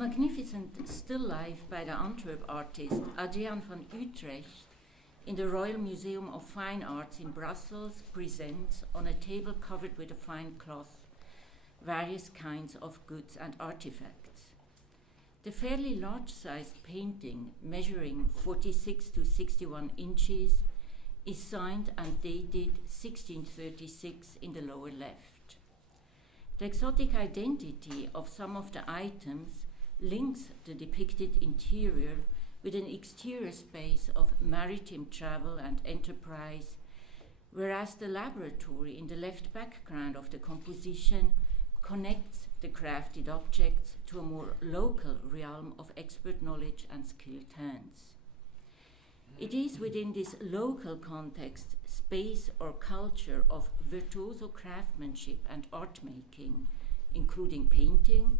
magnificent still life by the Antwerp artist Adriaan van Utrecht in the Royal Museum of Fine Arts in Brussels presents, on a table covered with a fine cloth, various kinds of goods and artifacts. The fairly large-sized painting, measuring 46 to 61 inches, is signed and dated 1636 in the lower left. The exotic identity of some of the items links the depicted interior with an exterior space of maritime travel and enterprise, whereas the laboratory in the left background of the composition connects the crafted objects to a more local realm of expert knowledge and skilled hands. It is within this local context, space or culture of virtuoso craftsmanship and art making, including painting,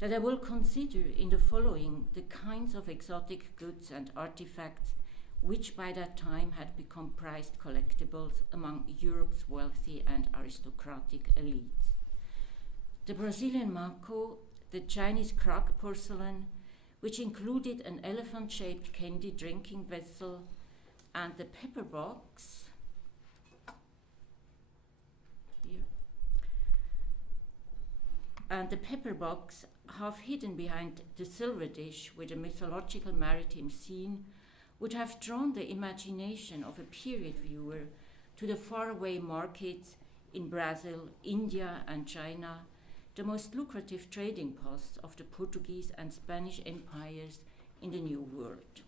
that I will consider in the following the kinds of exotic goods and artifacts which by that time had become prized collectibles among Europe's wealthy and aristocratic elites. The Brazilian macaw, the Chinese crack porcelain, which included an elephant-shaped candy drinking vessel, and the pepper box, half hidden behind the silver dish with a mythological maritime scene, would have drawn the imagination of a period viewer to the faraway markets in Brazil, India, and China, the most lucrative trading posts of the Portuguese and Spanish empires in the New World.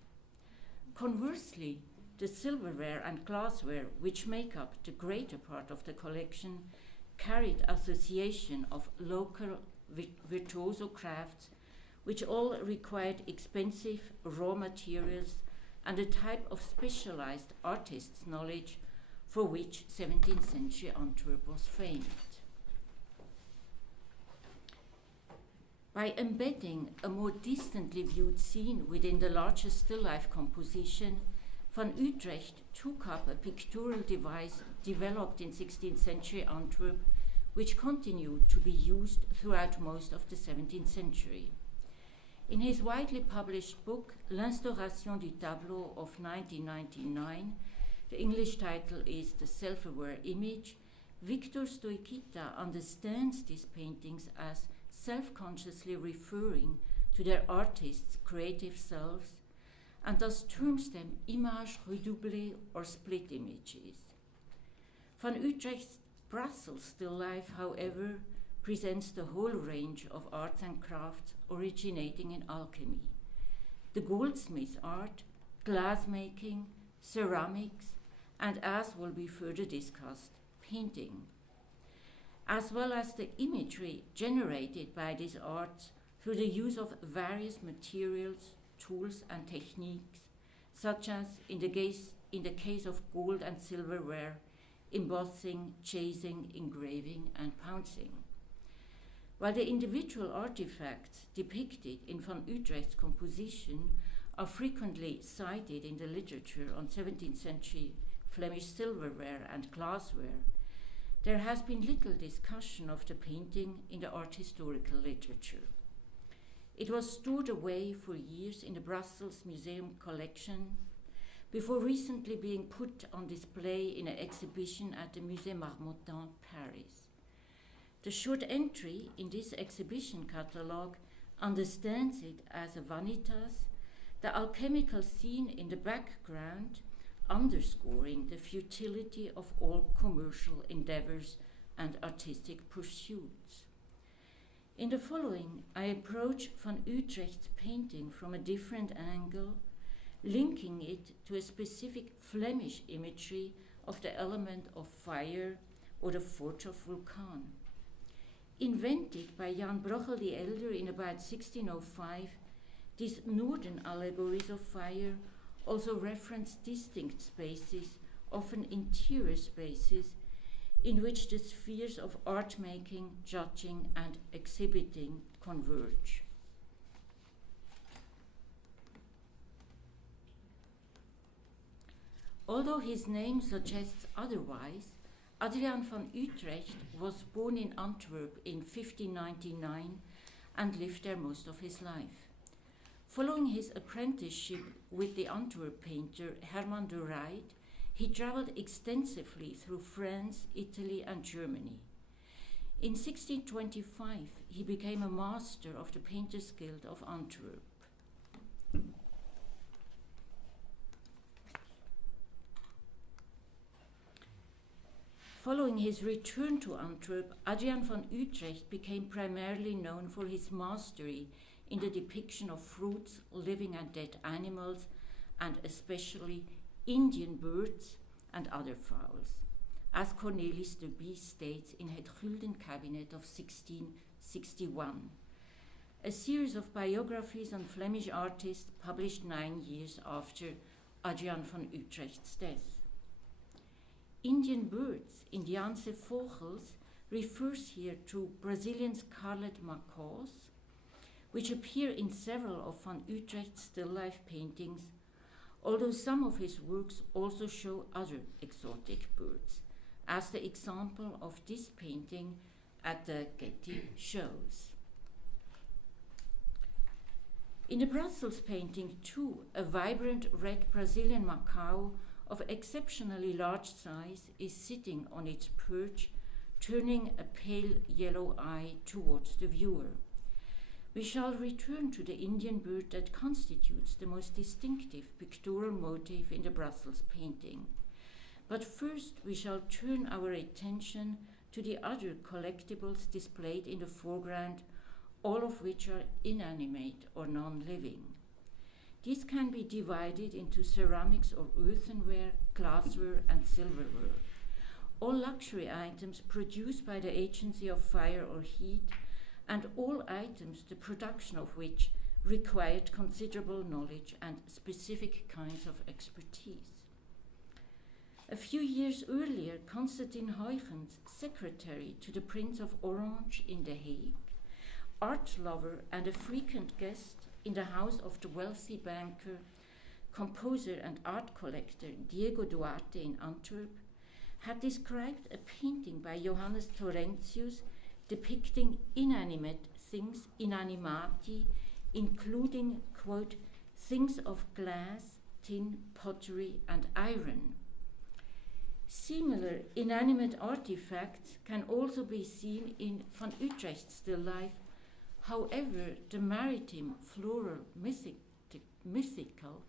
Conversely, the silverware and glassware, which make up the greater part of the collection, carried association of local virtuoso crafts, which all required expensive raw materials and a type of specialized artist's knowledge for which 17th century Antwerp was famed. By embedding a more distantly viewed scene within the larger still life composition, van Utrecht took up a pictorial device developed in 16th century Antwerp, which continued to be used throughout most of the 17th century. In his widely published book, L'Instauration du Tableau of 1999, the English title is The Self-Aware Image, Victor Stoichita understands these paintings as self-consciously referring to their artists' creative selves, and thus terms them images redoublées or split images. Van Utrecht's Brussels still life, however, presents the whole range of arts and crafts originating in alchemy: the goldsmith art, glassmaking, ceramics, and, as will be further discussed, painting, as well as the imagery generated by these arts through the use of various materials, tools, and techniques, such as, in the case of gold and silverware, embossing, chasing, engraving, and pouncing. While the individual artifacts depicted in van Utrecht's composition are frequently cited in the literature on 17th century Flemish silverware and glassware, there has been little discussion of the painting in the art historical literature. It was stored away for years in the Brussels Museum collection before recently being put on display in an exhibition at the Musée Marmottan, Paris. The short entry in this exhibition catalogue understands it as a vanitas, the alchemical scene in the background underscoring the futility of all commercial endeavors and artistic pursuits. In the following, I approach van Utrecht's painting from a different angle, linking it to a specific Flemish imagery of the element of fire or the forge of Vulcan. Invented by Jan Brochel the Elder in about 1605, these northern allegories of fire also reference distinct spaces, often interior spaces, in which the spheres of art making, judging, and exhibiting converge. Although his name suggests otherwise, Adriaan van Utrecht was born in Antwerp in 1599 and lived there most of his life. Following his apprenticeship with the Antwerp painter Herman de Ruydt, he traveled extensively through France, Italy, and Germany. In 1625, he became a master of the Painters' Guild of Antwerp. Following his return to Antwerp, Adriaan van Utrecht became primarily known for his mastery in the depiction of fruits, living and dead animals, and especially Indian birds and other fowls, as Cornelis de Bie states in Het Gulden Cabinet of 1661, a series of biographies on Flemish artists published 9 years after Adriaan van Utrecht's death. Indian birds, Indiaanse vogels, refers here to Brazilian Scarlet Macaws, which appear in several of van Utrecht's still life paintings, although some of his works also show other exotic birds, as the example of this painting at the Getty shows. In the Brussels painting too, a vibrant red Brazilian macaw of exceptionally large size is sitting on its perch, turning a pale yellow eye towards the viewer. We shall return to the Indian bird that constitutes the most distinctive pictorial motif in the Brussels painting. But first we shall turn our attention to the other collectibles displayed in the foreground, all of which are inanimate or non-living. These can be divided into ceramics or earthenware, glassware, and silverware. All luxury items produced by the agency of fire or heat, and all items the production of which required considerable knowledge and specific kinds of expertise. A few years earlier, Constantine Huygens, secretary to the Prince of Orange in The Hague, art lover and a frequent guest in the house of the wealthy banker, composer and art collector Diego Duarte in Antwerp, had described a painting by Johannes Torrentius depicting inanimate things, inanimati, including, quote, things of glass, tin, pottery, and iron. Similar inanimate artifacts can also be seen in van Utrecht's still life. However, the maritime, floral, mythical,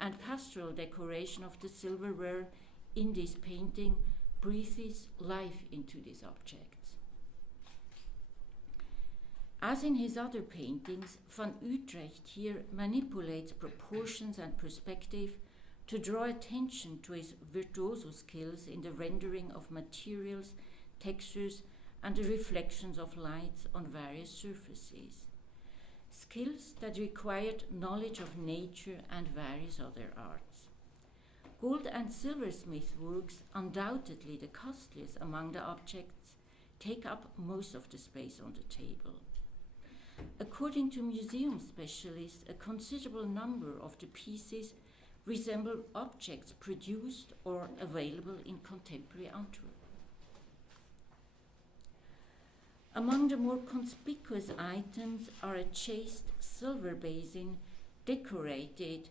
and pastoral decoration of the silverware in this painting breathes life into these objects. As in his other paintings, van Utrecht here manipulates proportions and perspective to draw attention to his virtuoso skills in the rendering of materials, textures, and the reflections of lights on various surfaces. Skills that required knowledge of nature and various other arts. Gold and silversmith works, undoubtedly the costliest among the objects, take up most of the space on the table. According to museum specialists, a considerable number of the pieces resemble objects produced or available in contemporary Antwerp. Among the more conspicuous items are a chased silver basin decorated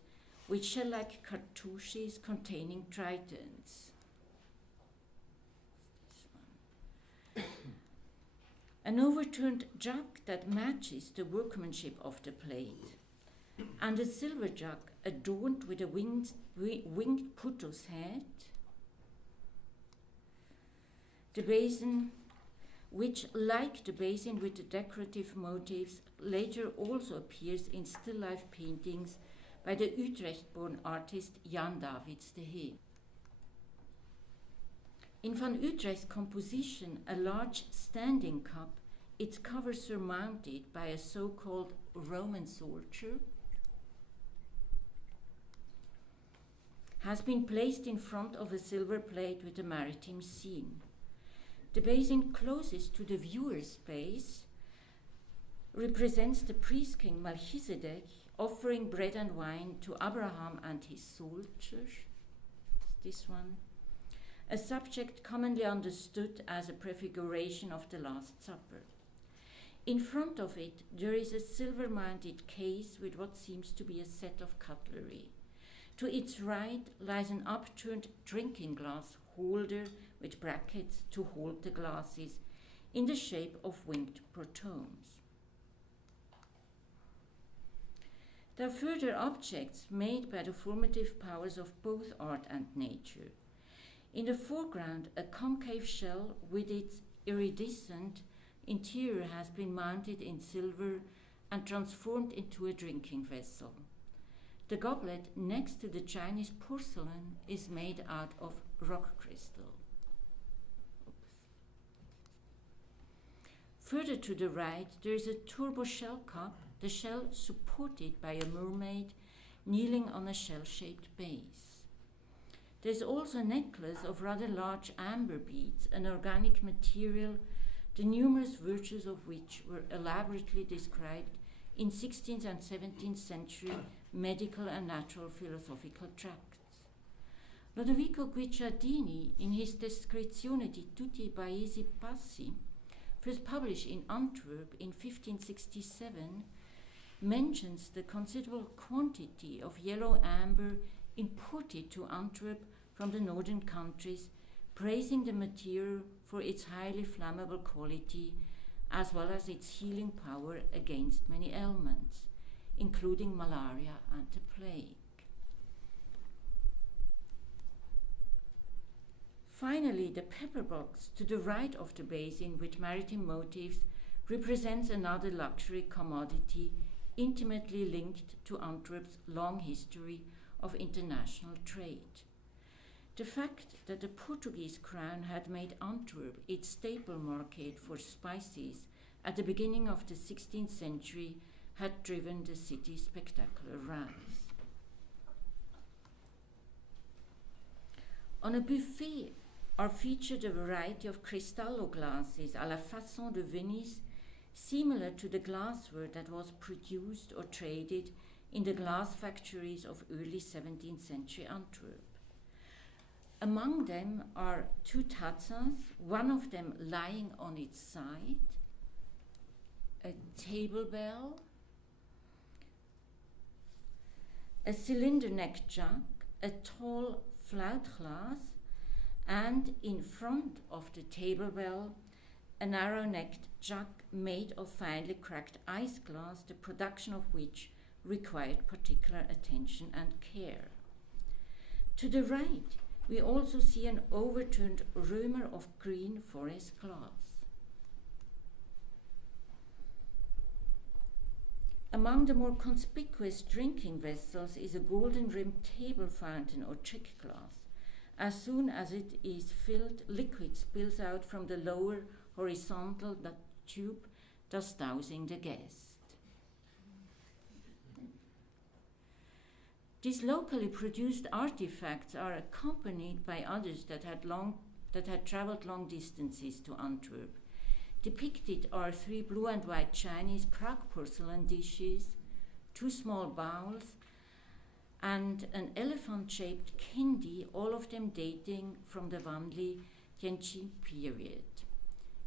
with shell-like cartouches containing tritons. An overturned jug that matches the workmanship of the plate, and a silver jug adorned with a winged Puto's head. The basin, which, like the basin with the decorative motifs, later also appears in still life paintings by the Utrecht-born artist Jan Davids de Heer. In van Utrecht's composition, a large standing cup, its cover surmounted by a so-called Roman soldier, has been placed in front of a silver plate with a maritime scene. The basin closest to the viewer's space represents the priest king Melchizedek offering bread and wine to Abraham and his soldiers. This one. A subject commonly understood as a prefiguration of the Last Supper. In front of it, there is a silver-mounted case with what seems to be a set of cutlery. To its right lies an upturned drinking glass holder with brackets to hold the glasses in the shape of winged protons. There are further objects made by the formative powers of both art and nature. In the foreground, a concave shell with its iridescent interior has been mounted in silver and transformed into a drinking vessel. The goblet next to the Chinese porcelain is made out of rock crystal. Further to the right, there is a turbo shell cup, the shell supported by a mermaid kneeling on a shell-shaped base. There is also a necklace of rather large amber beads, an organic material, the numerous virtues of which were elaborately described in 16th and 17th century medical and natural philosophical tracts. Lodovico Guicciardini, in his Descrizione di tutti I paesi passi, first published in Antwerp in 1567, mentions the considerable quantity of yellow amber imported to Antwerp from the northern countries, praising the material for its highly flammable quality as well as its healing power against many ailments, including malaria and the plague. Finally, the pepper box to the right of the basin with maritime motifs represents another luxury commodity intimately linked to Antwerp's long history of international trade. The fact that the Portuguese crown had made Antwerp its staple market for spices at the beginning of the 16th century had driven the city's spectacular rise. On a buffet are featured a variety of cristallo glasses à la façon de Venise, similar to the glassware that was produced or traded in the glass factories of early 17th century Antwerp. Among them are two tazzas, one of them lying on its side, a table bell, a cylinder-necked jug, a tall flout glass, and in front of the table bell, a narrow-necked jug made of finely cracked ice glass, the production of which required particular attention and care. To the right, we also see an overturned Römer of green forest glass. Among the more conspicuous drinking vessels is a golden-rimmed table fountain or trick glass. As soon as it is filled, liquid spills out from the lower horizontal tube, thus dousing the guest. These locally produced artifacts are accompanied by others that had traveled long distances to Antwerp. Depicted are 3 blue and white Chinese Prague porcelain dishes, 2 small bowls, and an elephant-shaped candy, all of them dating from the Wanli Tianqi period.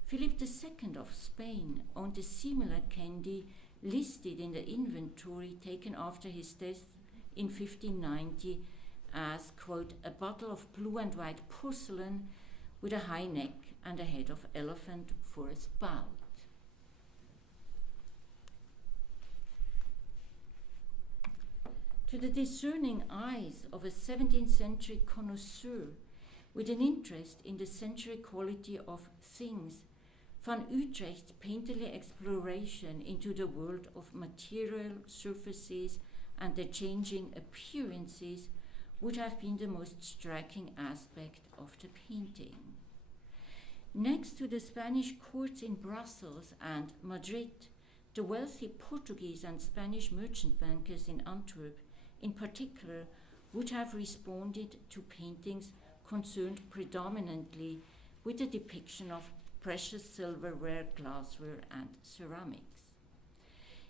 Philip II of Spain owned a similar candy listed in the inventory taken after his death in 1590 as, quote, a bottle of blue and white porcelain with a high neck and a head of elephant for a spout. To the discerning eyes of a 17th century connoisseur with an interest in the sensory quality of things, Van Utrecht's painterly exploration into the world of material surfaces and their changing appearances would have been the most striking aspect of the painting. Next to the Spanish courts in Brussels and Madrid, the wealthy Portuguese and Spanish merchant bankers in Antwerp, in particular, would have responded to paintings concerned predominantly with the depiction of precious silverware, glassware, and ceramics.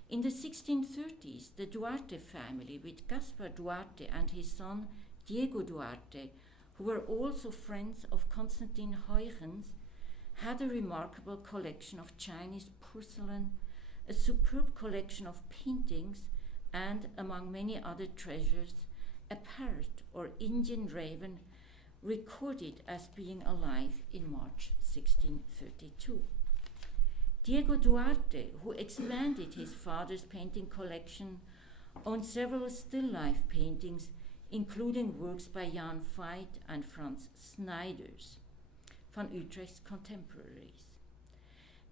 In the 1630s, the Duarte family, with Gaspar Duarte and his son Diego Duarte, who were also friends of Constantine Huygens, had a remarkable collection of Chinese porcelain, a superb collection of paintings, and, among many other treasures, a parrot or Indian raven recorded as being alive in March 1632. Diego Duarte, who expanded his father's painting collection, owned several still-life paintings, including works by Jan Veit and Frans Snijders, van Utrecht's contemporaries.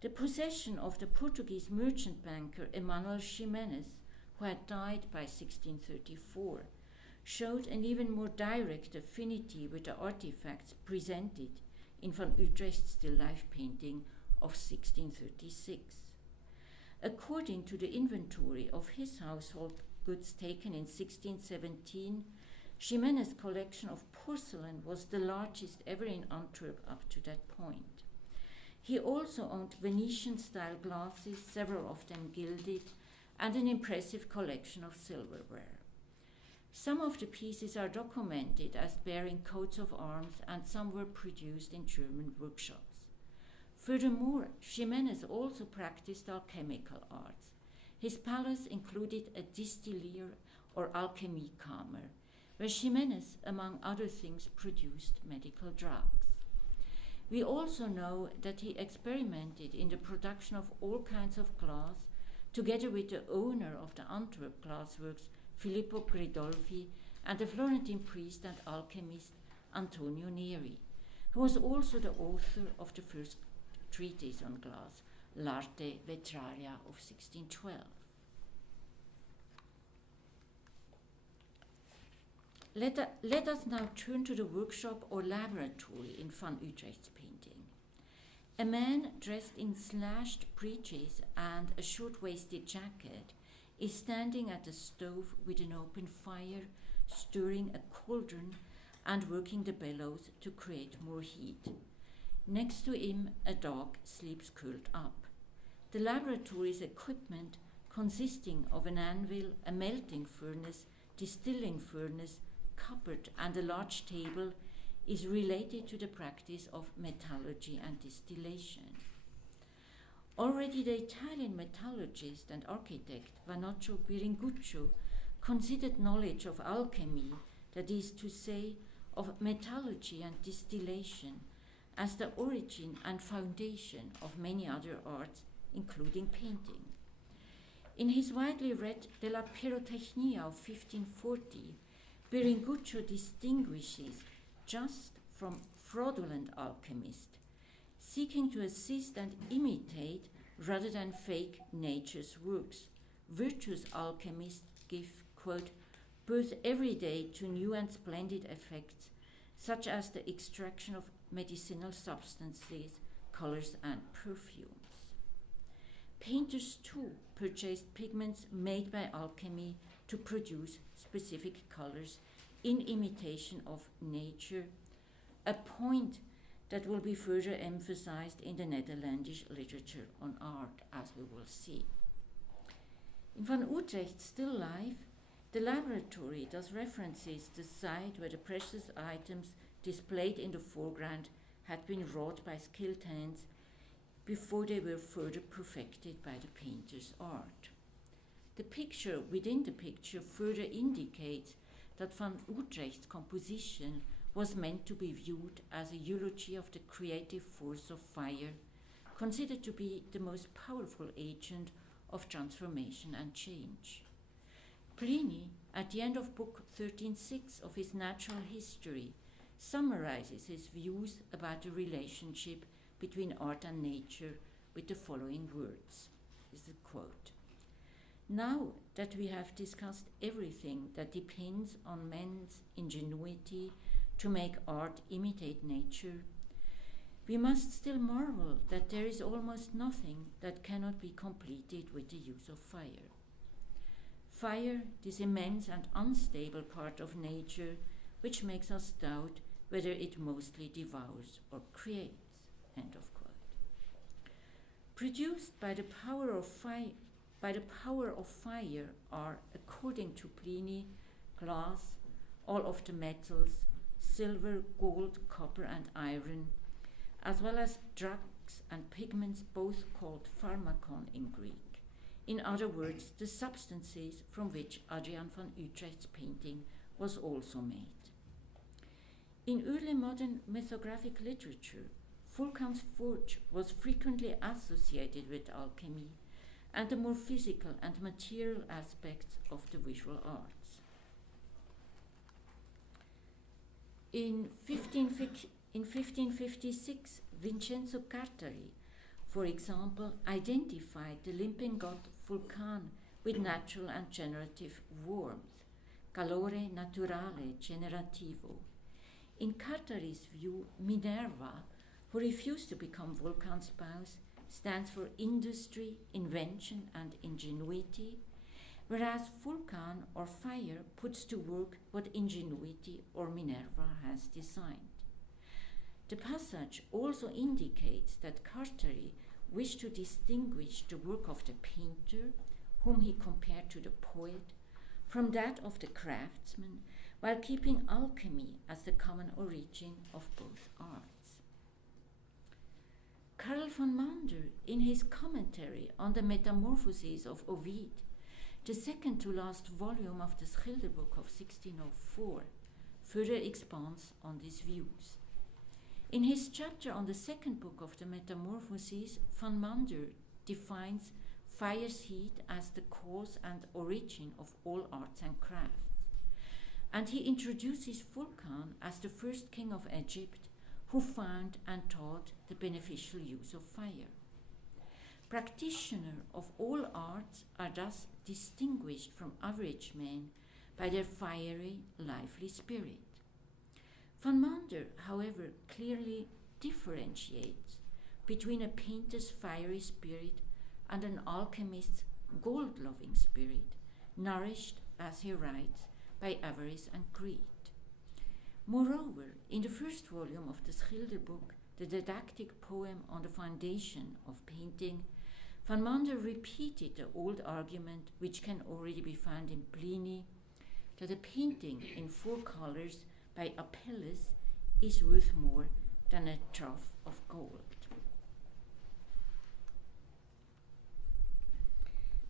The possession of the Portuguese merchant banker Emmanuel Ximenes, who had died by 1634, showed an even more direct affinity with the artifacts presented in van Utrecht's still-life painting of 1636. According to the inventory of his household goods taken in 1617, Ximenes' collection of porcelain was the largest ever in Antwerp up to that point. He also owned Venetian-style glasses, several of them gilded, and an impressive collection of silverware. Some of the pieces are documented as bearing coats of arms, and some were produced in German workshops. Furthermore, Ximenes also practiced alchemical arts. His palace included a distillery or alchemiekammer, where Ximenes, among other things, produced medical drugs. We also know that he experimented in the production of all kinds of glass, together with the owner of the Antwerp Glassworks, Filippo Gridolfi, and the Florentine priest and alchemist Antonio Neri, who was also the author of the first treatise on glass, L'Arte Vetraria of 1612. Let us now turn to the workshop or laboratory in Van Utrecht's painting. A man dressed in slashed breeches and a short-waisted jacket is standing at a stove with an open fire, stirring a cauldron and working the bellows to create more heat. Next to him, a dog sleeps curled up. The laboratory's equipment, consisting of an anvil, a melting furnace, distilling furnace, cupboard, and a large table, is related to the practice of metallurgy and distillation. Already the Italian metallurgist and architect Vannoccio Biringuccio considered knowledge of alchemy, that is to say, of metallurgy and distillation, as the origin and foundation of many other arts, including painting. In his widely read De la Pyrotechnia of 1540, Biringuccio distinguishes just from fraudulent alchemists, seeking to assist and imitate rather than fake nature's works. Virtuous alchemists give, quote, birth every day to new and splendid effects, such as the extraction of medicinal substances, colors, and perfumes. Painters, too, purchased pigments made by alchemy to produce specific colors in imitation of nature, a point that will be further emphasized in the Netherlandish literature on art, as we will see. In Van Utrecht's still life, the laboratory thus references the site where the precious items displayed in the foreground had been wrought by skilled hands before they were further perfected by the painter's art. The picture within the picture further indicates that Van Utrecht's composition was meant to be viewed as a eulogy of the creative force of fire, considered to be the most powerful agent of transformation and change. Pliny, at the end of Book 13.6 of his Natural History, summarizes his views about the relationship between art and nature with the following words. This is a quote. Now that we have discussed everything that depends on men's ingenuity to make art imitate nature, we must still marvel that there is almost nothing that cannot be completed with the use of fire. Fire, this immense and unstable part of nature, which makes us doubt whether it mostly devours or creates. End of quote. Produced by the power of fire are, according to Pliny, glass, all of the metals, silver, gold, copper, and iron, as well as wax and pigments, both called pharmakon in Greek. In other words, the substances from which Adrian van Utrecht's painting was also made. In early modern mythographic literature, Vulcan's forge was frequently associated with alchemy and the more physical and material aspects of the visual arts. In 1556, Vincenzo Cartari, for example, identified the limping god Vulcan with natural and generative warmth, calore naturale generativo. In Cartari's view, Minerva, who refused to become Vulcan's spouse, stands for industry, invention, and ingenuity, whereas Vulcan, or fire, puts to work what ingenuity or Minerva has designed. The passage also indicates that Cartari wished to distinguish the work of the painter, whom he compared to the poet, from that of the craftsman, while keeping alchemy as the common origin of both arts. Karl von Mander, in his commentary on the Metamorphoses of Ovid, the second to last volume of the Schilderboek of 1604, further expands on these views. In his chapter on the second book of the Metamorphoses, von Mander defines fire's heat as the cause and origin of all arts and crafts. And he introduces Vulcan as the first king of Egypt who found and taught the beneficial use of fire. Practitioners of all arts are thus distinguished from average men by their fiery, lively spirit. Von Mander, however, clearly differentiates between a painter's fiery spirit and an alchemist's gold-loving spirit, nourished, as he writes, by avarice and greed. Moreover, in the first volume of the Schilderboek, the didactic poem on the foundation of painting, von Mander repeated the old argument which can already be found in Pliny, that a painting in 4 colors by Apelles is worth more than a trough of gold.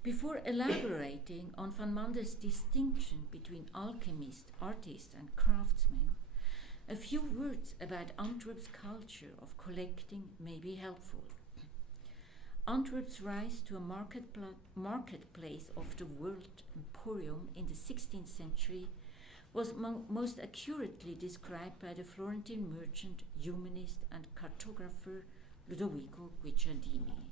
Before elaborating on von Mander's distinction between alchemist, artist, and craftsman, a few words about Antwerp's culture of collecting may be helpful. Antwerp's rise to a marketplace of the world emporium in the 16th century was most accurately described by the Florentine merchant, humanist, and cartographer Ludovico Guicciardini.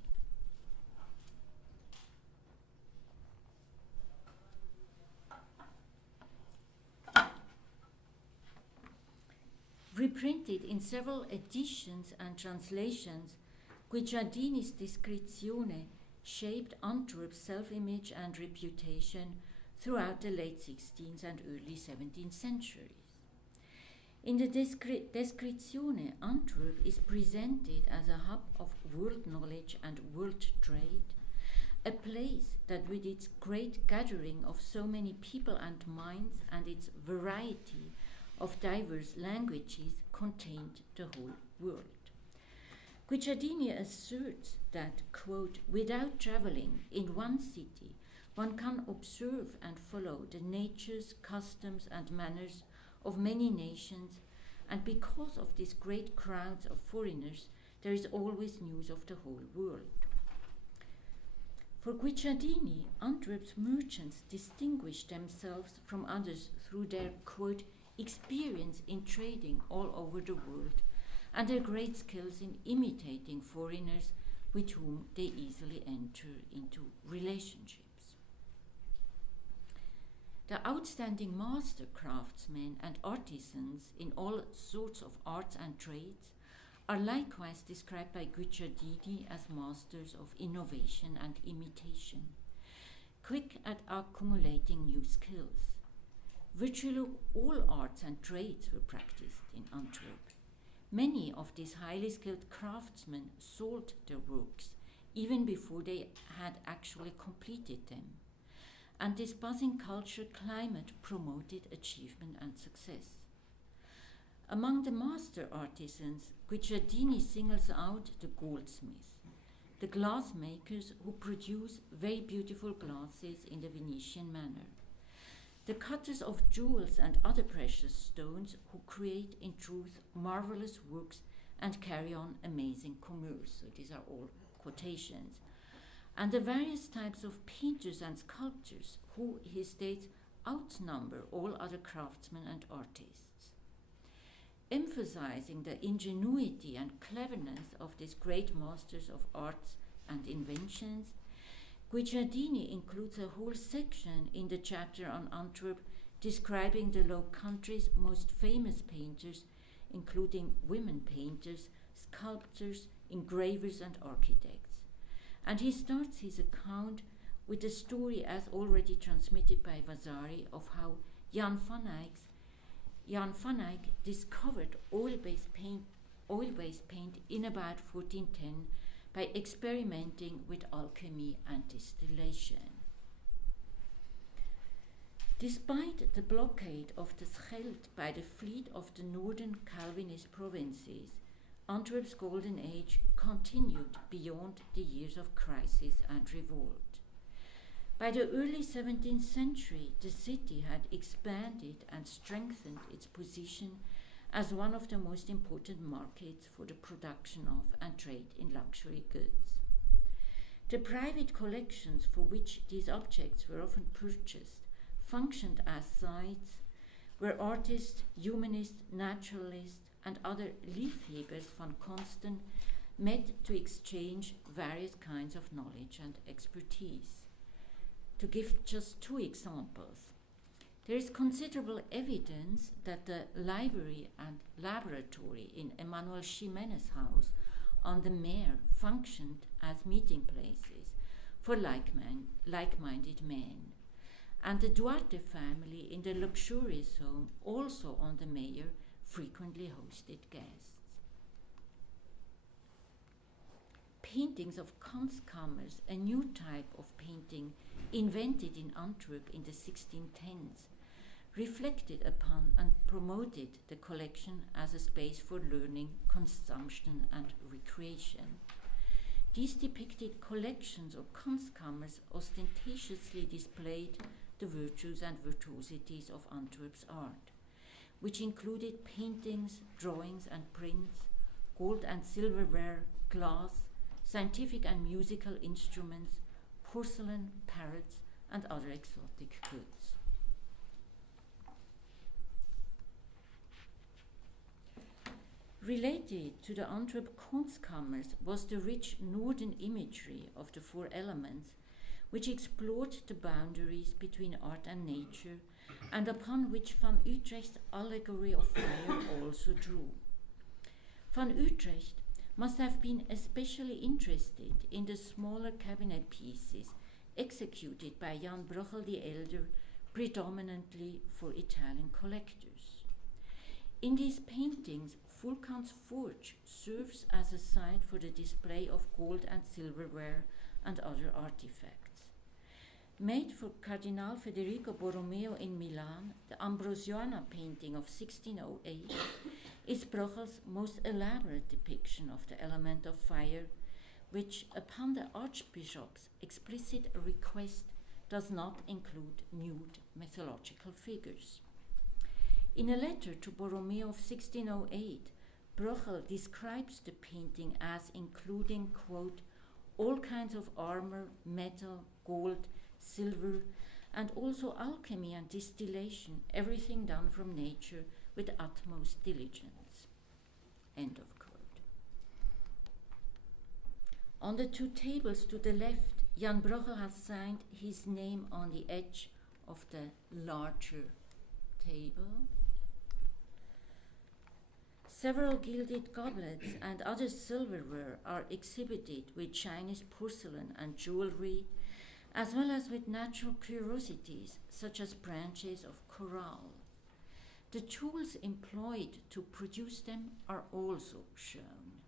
Reprinted in several editions and translations, Guicciardini's Descrizione shaped Antwerp's self-image and reputation throughout the late 16th and early 17th centuries. In the Descrizione, Antwerp is presented as a hub of world knowledge and world trade, a place that with its great gathering of so many people and minds and its variety of diverse languages contained the whole world. Guicciardini asserts that, quote, without traveling in one city, one can observe and follow the natures, customs, and manners of many nations, and because of these great crowds of foreigners, there is always news of the whole world. For Guicciardini, Antwerp's merchants distinguished themselves from others through their, quote, experience in trading all over the world and their great skills in imitating foreigners with whom they easily enter into relationships. The outstanding master craftsmen and artisans in all sorts of arts and trades are likewise described by Guicciardini as masters of innovation and imitation, quick at accumulating new skills. Virtually all arts and trades were practiced in Antwerp. Many of these highly skilled craftsmen sold their works even before they had actually completed them, and this buzzing culture climate promoted achievement and success. Among the master artisans, Guicciardini singles out the goldsmiths, the glass makers who produce very beautiful glasses in the Venetian manner, the cutters of jewels and other precious stones who create in truth marvelous works and carry on amazing commerce. So these are all quotations. And the various types of painters and sculptors who, he states, outnumber all other craftsmen and artists. Emphasizing the ingenuity and cleverness of these great masters of arts and inventions, Guicciardini includes a whole section in the chapter on Antwerp describing the Low Country's most famous painters, including women painters, sculptors, engravers, and architects. And he starts his account with a story as already transmitted by Vasari of how Jan van Eyck discovered oil-based paint in about 1410 by experimenting with alchemy and distillation. Despite the blockade of the Scheldt by the fleet of the northern Calvinist provinces, Antwerp's golden age continued beyond the years of crisis and revolt. By the early 17th century, the city had expanded and strengthened its position as one of the most important markets for the production of and trade in luxury goods. The private collections for which these objects were often purchased functioned as sites where artists, humanists, naturalists, and other Liebhabers von Kunsten met to exchange various kinds of knowledge and expertise. To give just two examples, there is considerable evidence that the library and laboratory in Emmanuel Ximenez' house on the Mer functioned as meeting places for like-minded men, and the Duarte family in the luxurious home, also on the Mer, frequently hosted guests. Paintings of Kunstkammers, a new type of painting invented in Antwerp in the 1610s, reflected upon and promoted the collection as a space for learning, consumption, and recreation. These depicted collections or Kunstkammers ostentatiously displayed the virtues and virtuosities of Antwerp's art, which included paintings, drawings, and prints, gold and silverware, glass, scientific and musical instruments, porcelain, parrots, and other exotic goods. Related to the Antwerp Kunstkammers was the rich northern imagery of the four elements, which explored the boundaries between art and nature, and upon which Van Utrecht's allegory of fire also drew. Van Utrecht must have been especially interested in the smaller cabinet pieces executed by Jan Bruegel the Elder, predominantly for Italian collectors. In these paintings, Vulcan's forge serves as a site for the display of gold and silverware and other artifacts. Made for Cardinal Federico Borromeo in Milan, the Ambrosiana painting of 1608 is Bruegel's most elaborate depiction of the element of fire, which, upon the Archbishop's explicit request, does not include nude mythological figures. In a letter to Borromeo of 1608, Bruegel describes the painting as including, quote, all kinds of armor, metal, gold, silver, and also alchemy and distillation, everything done from nature with utmost diligence. End of quote. On the two tables to the left, Jan Bruegel has signed his name on the edge of the larger table. Several gilded goblets and other silverware are exhibited with Chinese porcelain and jewelry, as well as with natural curiosities such as branches of coral. The tools employed to produce them are also shown.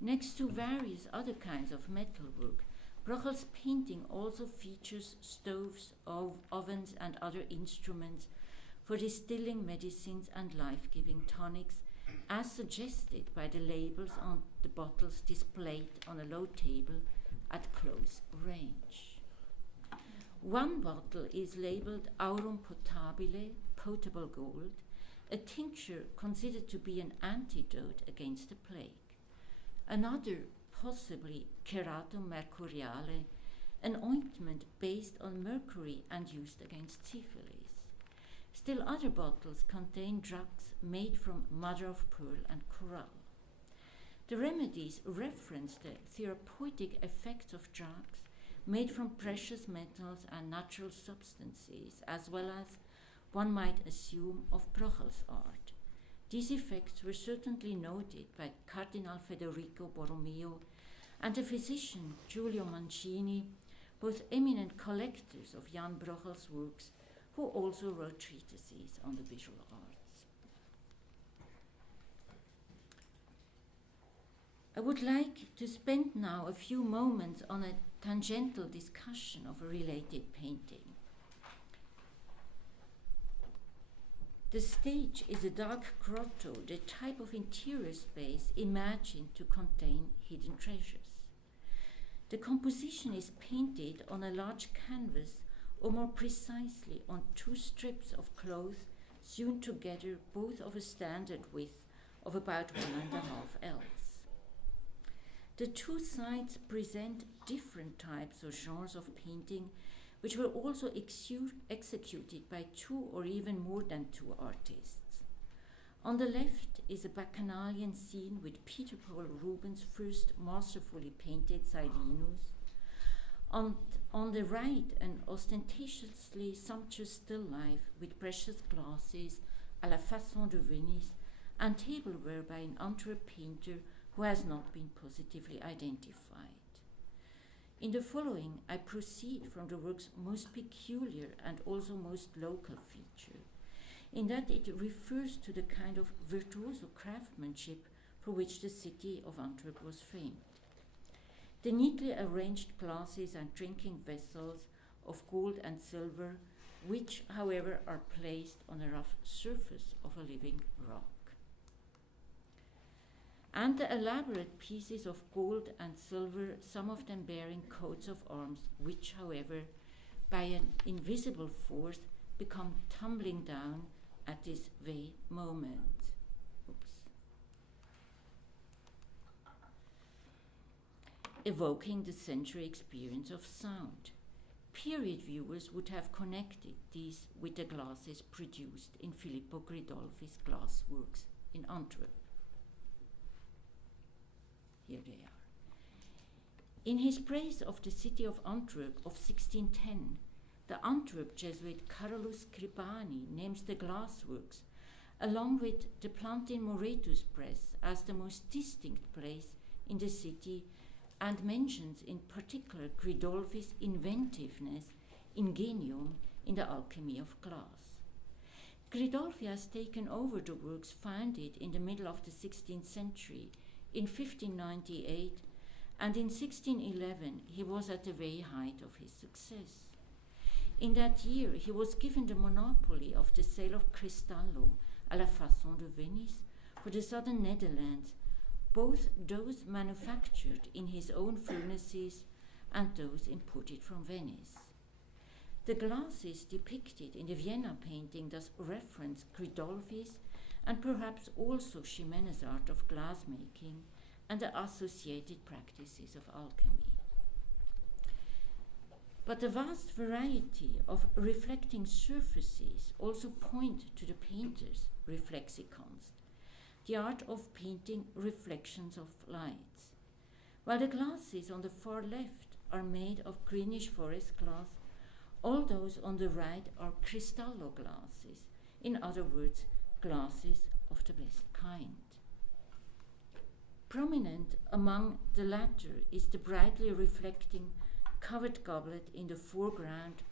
Next to various other kinds of metalwork, Bruegel's painting also features stoves, ovens, and other instruments for distilling medicines and life-giving tonics, as suggested by the labels on the bottles displayed on a low table at close range. One bottle is labeled aurum potabile, potable gold, a tincture considered to be an antidote against the plague. Another, possibly ceratum mercuriale, an ointment based on mercury and used against syphilis. Still other bottles contain drugs made from mother of pearl and coral. The remedies reference the therapeutic effects of drugs made from precious metals and natural substances, as well as, one might assume, of Prochel's art. These effects were certainly noted by Cardinal Federico Borromeo and the physician Giulio Mancini, both eminent collectors of Jan Brochel's works, who also wrote treatises on the visual arts. I would like to spend now a few moments on a tangential discussion of a related painting. The stage is a dark grotto, the type of interior space imagined to contain hidden treasures. The composition is painted on a large canvas, or more precisely on two strips of cloth sewn together, both of a standard width of about 1.5 ells. The two sides present different types or genres of painting, which were also executed by two or even more than two artists. On the left is a bacchanalian scene with Peter Paul Rubens' first masterfully painted Silenus. On the right, an ostentatiously sumptuous still life with precious glasses à la façon de Venise and tableware by an Antwerp painter who has not been positively identified. In the following, I proceed from the work's most peculiar and also most local feature, in that it refers to the kind of virtuoso craftsmanship for which the city of Antwerp was famed. The neatly arranged glasses and drinking vessels of gold and silver, which, however, are placed on a rough surface of a living rock. And the elaborate pieces of gold and silver, some of them bearing coats of arms, which, however, by an invisible force, become tumbling down at this very moment. Evoking the sensory experience of sound. Period viewers would have connected these with the glasses produced in Filippo Gridolfi's Glassworks in Antwerp. Here they are. In his praise of the city of Antwerp of 1610, the Antwerp Jesuit Carolus Scribani names the Glassworks, along with the Plantin Moretus Press, as the most distinct place in the city, and mentions in particular Gridolfi's inventiveness, ingenium, in the alchemy of glass. Gridolfi has taken over the works founded in the middle of the 16th century, in 1598, and in 1611 he was at the very height of his success. In that year he was given the monopoly of the sale of Cristallo à la façon de Venise for the southern Netherlands, both those manufactured in his own furnaces and those imported from Venice. The glasses depicted in the Vienna painting thus reference Gridolfi's and perhaps also Ximenes' art of glassmaking and the associated practices of alchemy. But the vast variety of reflecting surfaces also point to the painter's reflexicons, the art of painting reflections of lights. While the glasses on the far left are made of greenish forest glass, all those on the right are Cristallo glasses, in other words, glasses of the best kind. Prominent among the latter is the brightly reflecting covered goblet in the foreground,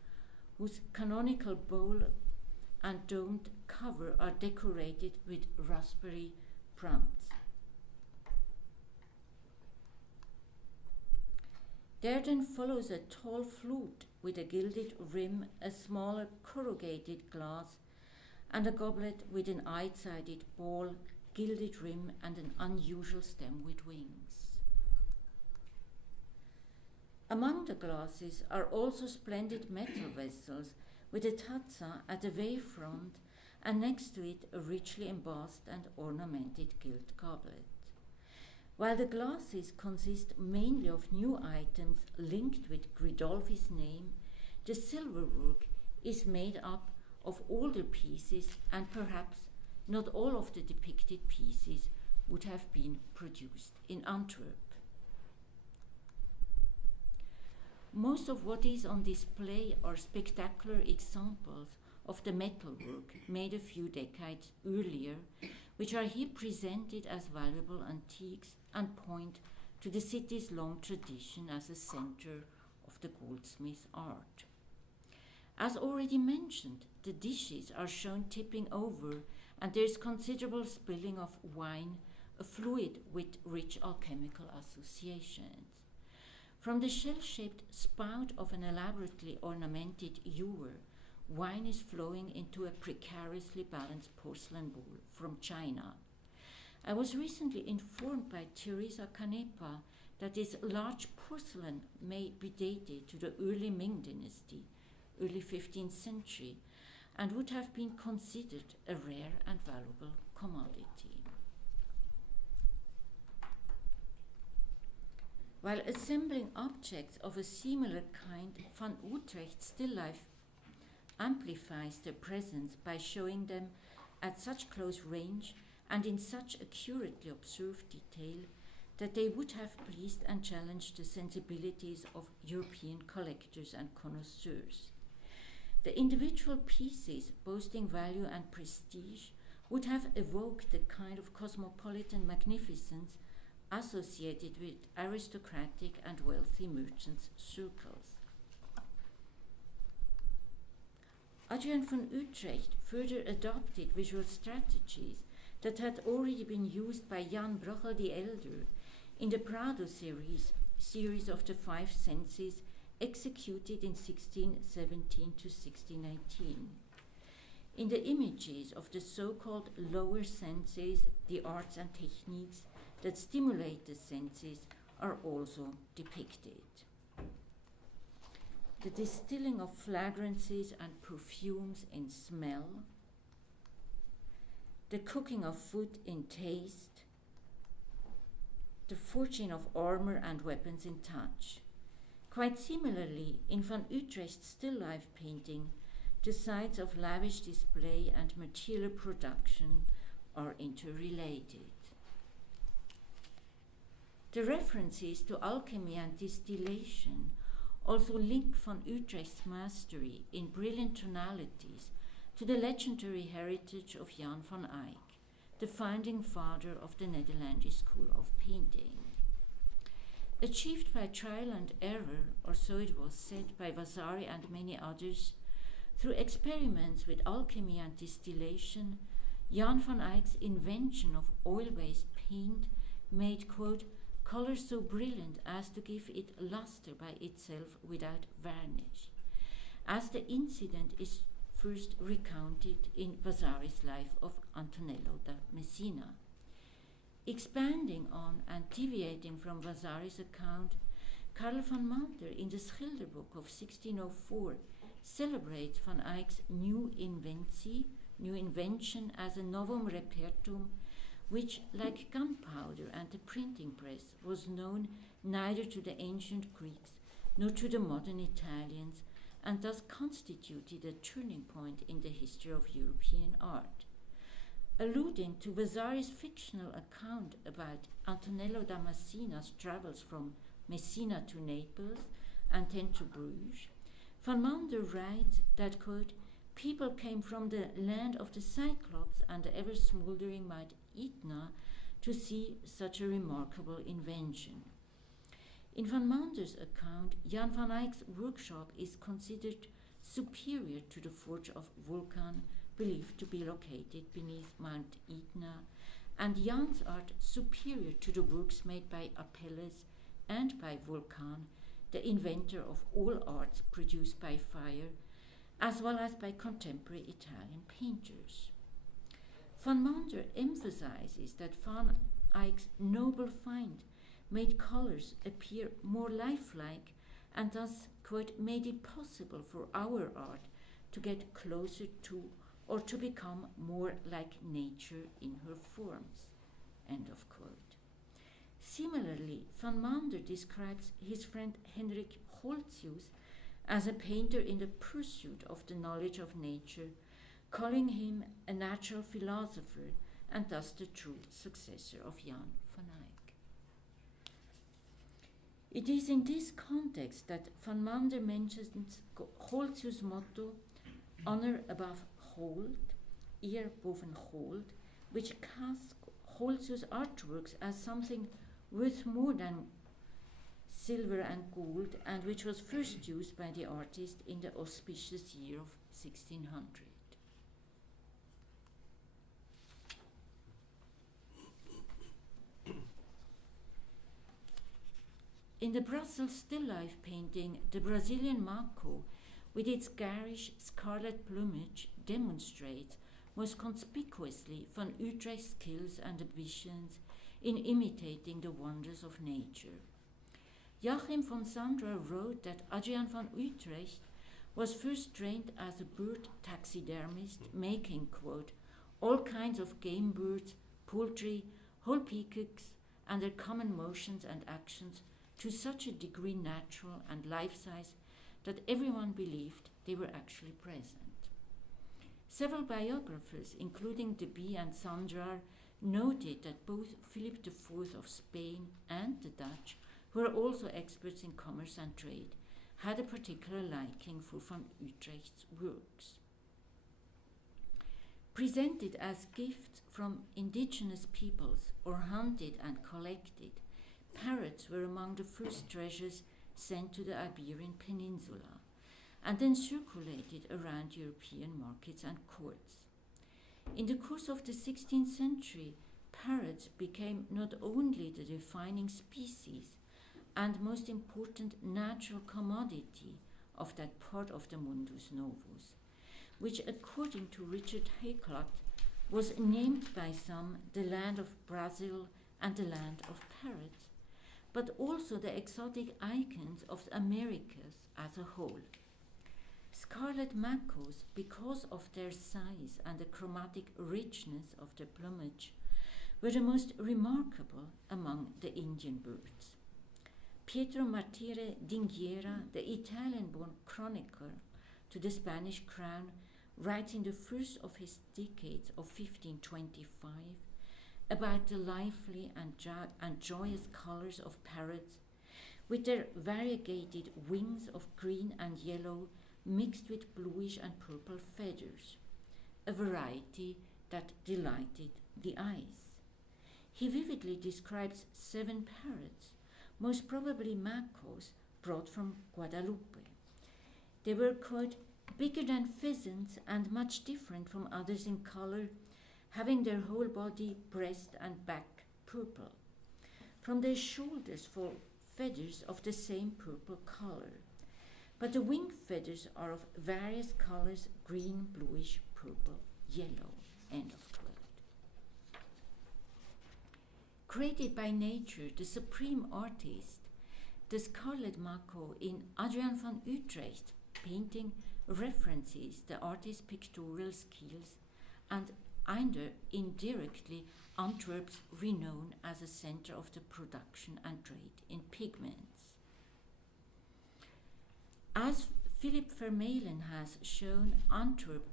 whose canonical bowl and domed cover are decorated with raspberry fronds. There then follows a tall flute with a gilded rim, a smaller corrugated glass, and a goblet with an eight-sided ball, gilded rim, and an unusual stem with wings. Among the glasses are also splendid metal vessels with a tazza at the wavefront, and next to it a richly embossed and ornamented gilt goblet. While the glasses consist mainly of new items linked with Gridolfi's name, the silverwork is made up of older pieces, and perhaps not all of the depicted pieces would have been produced in Antwerp. Most of what is on display are spectacular examples of the metalwork made a few decades earlier, which are here presented as valuable antiques and point to the city's long tradition as a center of the goldsmith art. As already mentioned, the dishes are shown tipping over, and there is considerable spilling of wine, a fluid with rich alchemical associations. From the shell-shaped spout of an elaborately ornamented ewer, wine is flowing into a precariously balanced porcelain bowl from China. I was recently informed by Teresa Canepa that this large porcelain may be dated to the early Ming dynasty, early 15th century, and would have been considered a rare and valuable commodity. While assembling objects of a similar kind, Van Utrecht's still life amplifies their presence by showing them at such close range and in such accurately observed detail that they would have pleased and challenged the sensibilities of European collectors and connoisseurs. The individual pieces, boasting value and prestige, would have evoked the kind of cosmopolitan magnificence associated with aristocratic and wealthy merchants' circles. Adrian van Utrecht further adopted visual strategies that had already been used by Jan Bruegel the Elder in the Prado series of the Five Senses, executed in 1617 to 1619. In the images of the so-called lower senses, the arts and techniques that stimulate the senses are also depicted. The distilling of fragrances and perfumes in smell, the cooking of food in taste, the forging of armor and weapons in touch. Quite similarly, in Van Utrecht's still life painting, the sites of lavish display and material production are interrelated. The references to alchemy and distillation also link Van Utrecht's mastery in brilliant tonalities to the legendary heritage of Jan van Eyck, the founding father of the Netherlandish school of painting. Achieved by trial and error, or so it was said by Vasari and many others, through experiments with alchemy and distillation, Jan van Eyck's invention of oil-based paint made, quote, color so brilliant as to give it luster by itself without varnish, as the incident is first recounted in Vasari's life of Antonello da Messina. Expanding on and deviating from Vasari's account, Karel van Mander in the Schilderboek of 1604 celebrates Van Eyck's new invention as a novum repertum, which, like gunpowder and the printing press, was known neither to the ancient Greeks nor to the modern Italians, and thus constituted a turning point in the history of European art. Alluding to Vasari's fictional account about Antonello da Messina's travels from Messina to Naples and then to Bruges, Van Mander writes that, quote, people came from the land of the Cyclops and the ever-smoldering Mount Etna to see such a remarkable invention. In Van Mander's account, Jan van Eyck's workshop is considered superior to the forge of Vulcan, believed to be located beneath Mount Etna, and Jan's art superior to the works made by Apelles and by Vulcan, the inventor of all arts produced by fire, as well as by contemporary Italian painters. Van Mander emphasizes that Van Eyck's noble find made colors appear more lifelike and thus, quote, made it possible for our art to get closer to or to become more like nature in her forms, end of quote. Similarly, Van Mander describes his friend Henrik Holtzius as a painter in the pursuit of the knowledge of nature, calling him a natural philosopher and thus the true successor of Jan van Eyck. It is in this context that Van Mander mentions Holtzius' motto, honor above hold, eer boven gold, which casts Holtzius' artworks as something worth more than silver and gold, and which was first used by the artist in the auspicious year of 1600. In the Brussels still life painting, the Brazilian Macaw, with its garish scarlet plumage, demonstrates most conspicuously Van Utrecht's skills and ambitions in imitating the wonders of nature. Joachim von Sandra wrote that Adrian van Utrecht was first trained as a bird taxidermist, making, quote, all kinds of game birds, poultry, whole peacocks, and their common motions and actions to such a degree natural and life-size that everyone believed they were actually present. Several biographers, including De Bie and Sandrar, noted that both Philip IV of Spain and the Dutch, who were also experts in commerce and trade, had a particular liking for Van Utrecht's works. Presented as gifts from indigenous peoples or hunted and collected, parrots were among the first treasures sent to the Iberian Peninsula and then circulated around European markets and courts. In the course of the 16th century, parrots became not only the defining species and most important natural commodity of that part of the Mundus Novus, which, according to Richard Hayclott, was named by some the land of Brazil and the land of parrots, but also the exotic icons of the Americas as a whole. Scarlet macaws, because of their size and the chromatic richness of their plumage, were the most remarkable among the Indian birds. Pietro Martire d'Inghera, the Italian-born chronicler to the Spanish crown, writes in the first of his decades of 1525 about the lively and joyous colors of parrots, with their variegated wings of green and yellow mixed with bluish and purple feathers, a variety that delighted the eyes. He vividly describes 7 parrots, most probably macaws, brought from Guadeloupe. They were, quote, bigger than pheasants and much different from others in color, having their whole body, breast and back purple. From their shoulders fall feathers of the same purple color, but the wing feathers are of various colors, green, bluish, purple, yellow, end of quote. Created by nature, the supreme artist, the Scarlet Macaw in Adrian van Utrecht's painting references the artist's pictorial skills and either indirectly Antwerp's renown as a center of the production and trade in pigments. As Philip Vermeulen has shown, Antwerp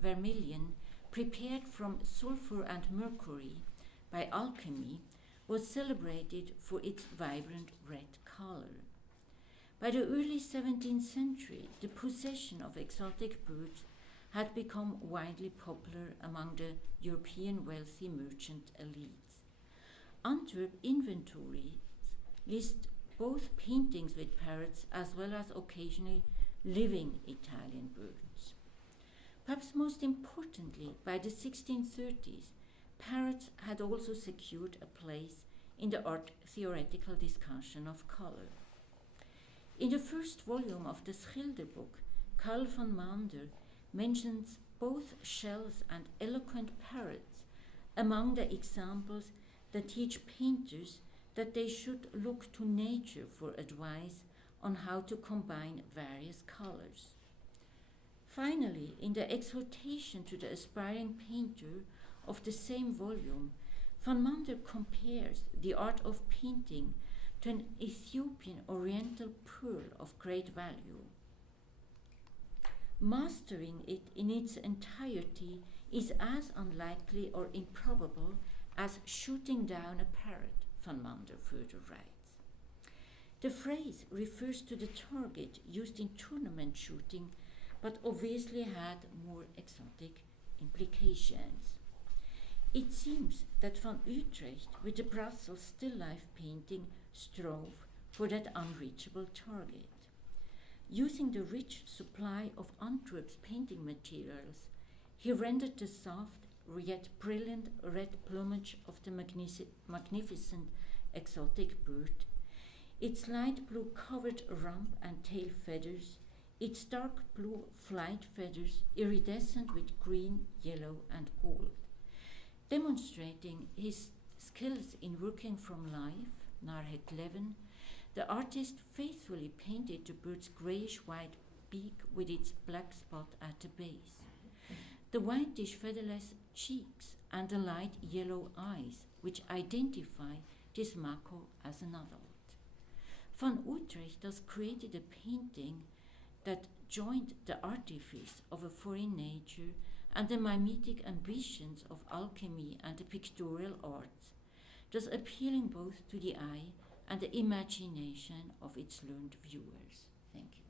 vermilion, prepared from sulfur and mercury by alchemy, was celebrated for its vibrant red color. By the early 17th century, the possession of exotic birds had become widely popular among the European wealthy merchant elites. Antwerp inventories list both paintings with parrots as well as occasionally living Italian birds. Perhaps most importantly, by the 1630s, parrots had also secured a place in the art theoretical discussion of color. In the first volume of the Schilderboek, Carl van Mander mentions both shells and eloquent parrots among the examples that teach painters that they should look to nature for advice on how to combine various colors. Finally, in the exhortation to the aspiring painter of the same volume, Van Mander compares the art of painting to an Ethiopian oriental pearl of great value. Mastering it in its entirety is as unlikely or improbable as shooting down a parrot, Van Mander further writes. The phrase refers to the target used in tournament shooting, but obviously had more exotic implications. It seems that Van Utrecht, with the Brussels still life painting, strove for that unreachable target. Using the rich supply of Antwerp's painting materials, he rendered the soft yet brilliant red plumage of the magnificent exotic bird, its light blue covered rump and tail feathers, its dark blue flight feathers iridescent with green, yellow, and gold. Demonstrating his skills in working from life, naar het leven, the artist faithfully painted the bird's grayish-white beak with its black spot at the base, the whitish featherless cheeks, and the light yellow eyes, which identify this macaw as an adult. Van Utrecht thus created a painting that joined the artifice of a foreign nature and the mimetic ambitions of alchemy and the pictorial arts, thus appealing both to the eye and the imagination of its learned viewers. Thank you.